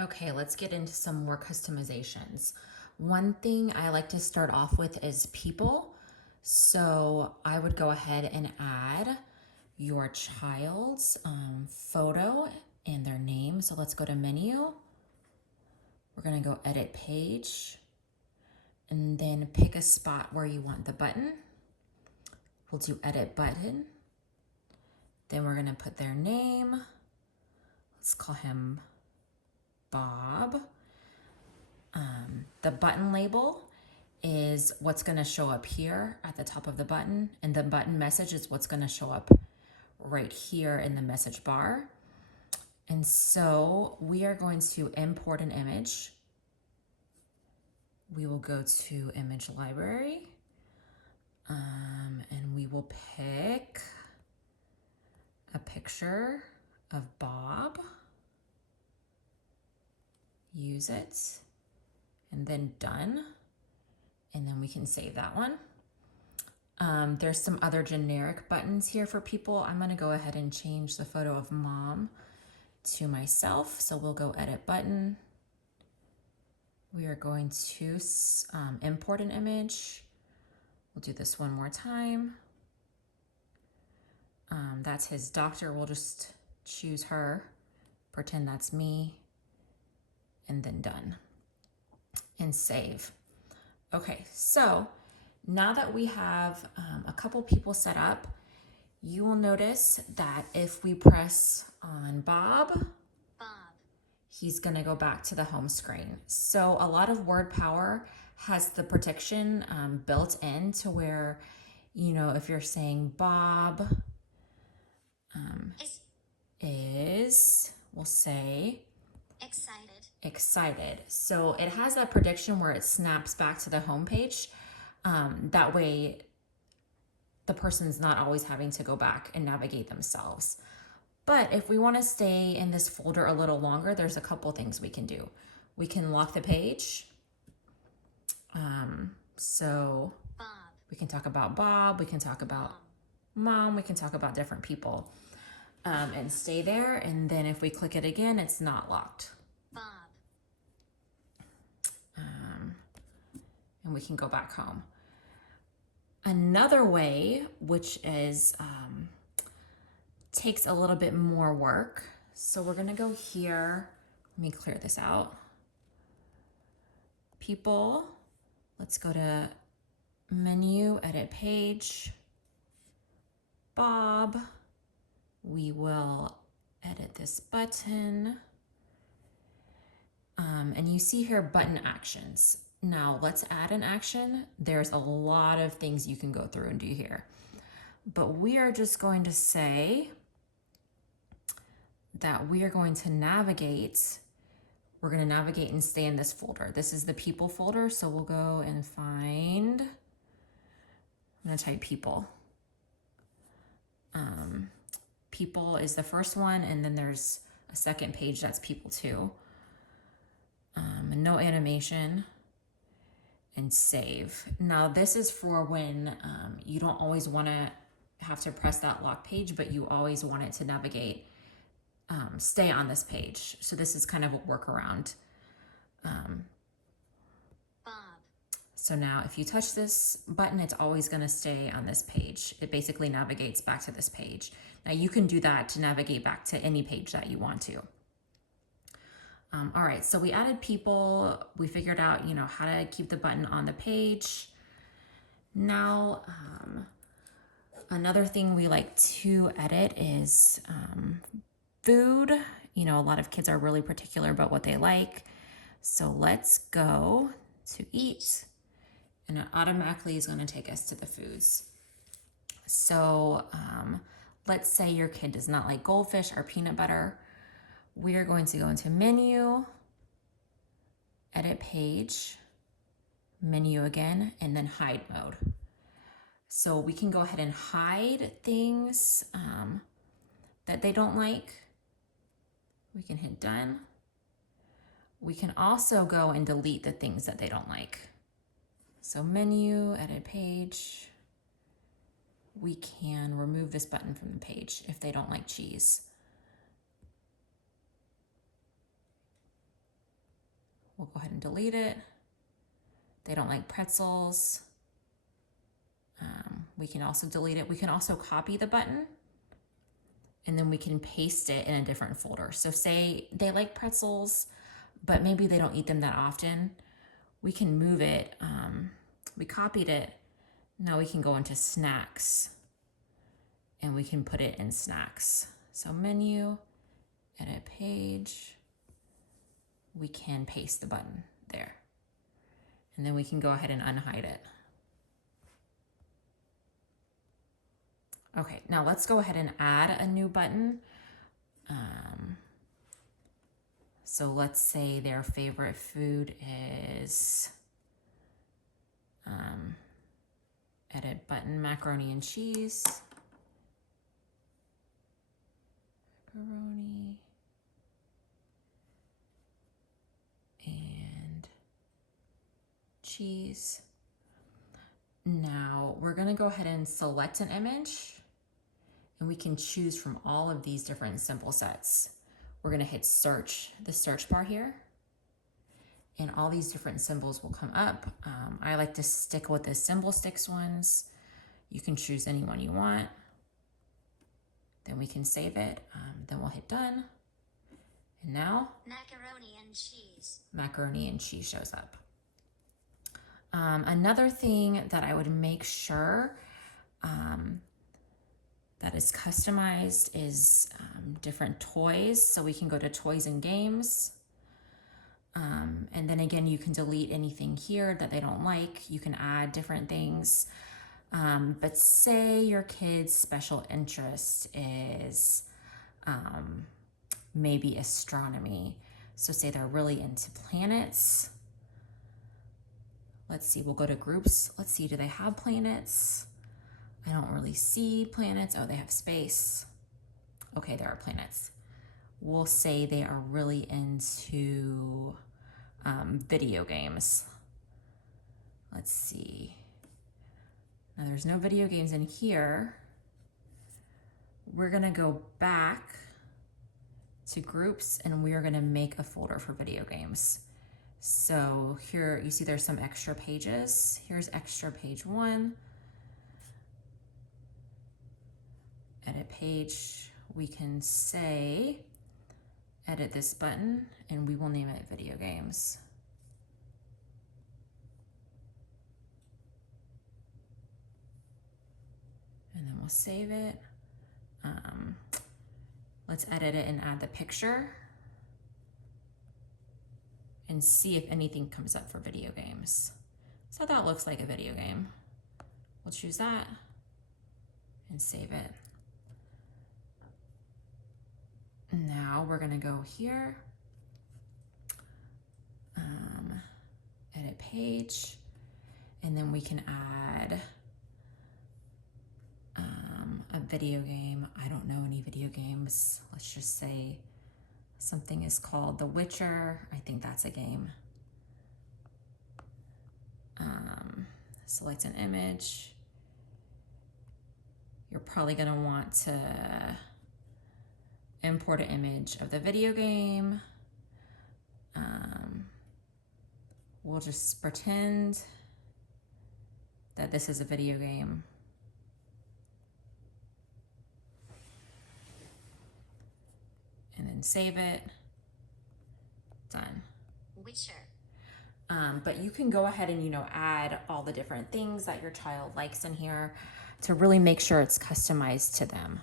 Okay, let's get into some more customizations. One thing I like to start off with is people. So I would go ahead and add your child's photo and their name. So let's go to menu. We're gonna go edit page and then pick a spot where you want the button. We'll do edit button. Then we're gonna put their name. Let's call him Bob. The button label is what's going to show up here at the top of the button, and the button message is what's going to show up right here in the message bar. And so we are going to import an image. We will go to image library, and we will pick a picture of Bob, use it, and then done. And then we can save that one. There's some other generic buttons here for people. I'm going to go ahead and change the photo of mom to myself. So we'll go edit button. We are going to import an image. We'll do this one more time. That's his doctor. We'll just choose her, pretend that's me, and then done. And save. Okay, so now that we have a couple people set up, you will notice that if we press on Bob, he's gonna go back to the home screen. So a lot of Word Power has the protection built in to where, you know, if you're saying Bob we'll say excited. So it has that prediction where it snaps back to the home page. That way the person's not always having to go back and navigate themselves. But if we want to stay in this folder a little longer, there's a couple things we can do. We can lock the page. So we can talk about Bob, we can talk about mom, we can talk about different people, and stay there. And then if we click it again, it's not locked. And we can go back home. Another way, which is takes a little bit more work. So we're gonna go here. Let me clear this out. People, let's go to menu, edit page, Bob. We will edit this button. And you see here button actions. Now let's add an action. There's a lot of things you can go through and do here. But we are just going to say that we are going to navigate. We're going to navigate and stay in this folder. This is the people folder. So we'll go and find, I'm going to type people. People is the first one. And then there's a second page that's people too. No animation. And save. Now this is for when you don't always want to have to press that lock page, but you always want it to navigate, stay on this page. So this is kind of a workaround. So now if you touch this button, it's always going to stay on this page. It basically navigates back to this page. Now you can do that to navigate back to any page that you want to. All right, so we added people. We figured out, you know, how to keep the button on the page. Now, another thing we like to edit is food. You know, a lot of kids are really particular about what they like. So let's go to eat, and it automatically is going to take us to the foods. So let's say your kid does not like goldfish or peanut butter. We are going to go into menu, edit page, menu again, and then hide mode. So we can go ahead and hide things that they don't like. We can hit done. We can also go and delete the things that they don't like. So menu, edit page. We can remove this button from the page if they don't like cheese. We'll go ahead and delete it. They don't like pretzels. We can also delete it. We can also copy the button and then we can paste it in a different folder. So say they like pretzels, but maybe they don't eat them that often. We can move it. We copied it. Now we can go into snacks and we can put it in snacks. So menu, edit page. We can paste the button there. And then we can go ahead and unhide it. Okay, now let's go ahead and add a new button. So let's say their favorite food is edit button, macaroni and cheese. Macaroni and cheese. Now we're gonna go ahead and select an image and we can choose from all of these different symbol sets. We're gonna hit search, the search bar here, and all these different symbols will come up. I like to stick with the symbol sticks ones. You can choose any one you want. Then we can save it. Then we'll hit done. And now macaroni and cheese. Macaroni and cheese shows up. Another thing that I would make sure that is customized is different toys. So we can go to toys and games. And then again, you can delete anything here that they don't like. You can add different things. But say your kid's special interest is maybe astronomy. So say they're really into planets. Let's see, we'll go to groups. Let's see, do they have planets? I don't really see planets. Oh, they have space. Okay, there are planets. We'll say they are really into video games. Let's see. Now there's no video games in here. We're gonna go back to groups and we are gonna make a folder for video games. So here you see there's some extra pages. Here's extra page 1. Edit page. We can say edit this button and we will name it video games. And then we'll save it. Let's edit it and add the picture and see if anything comes up for video games. So that looks like a video game. We'll choose that and save it. Now we're gonna go here, edit page, and then we can add a video game. I don't know any video games. Let's just say something is called The Witcher. I think that's a game. Select an image. You're probably gonna want to import an image of the video game. We'll just pretend that this is a video game. And then save it. Done. Witcher. But you can go ahead and, add all the different things that your child likes in here to really make sure it's customized to them.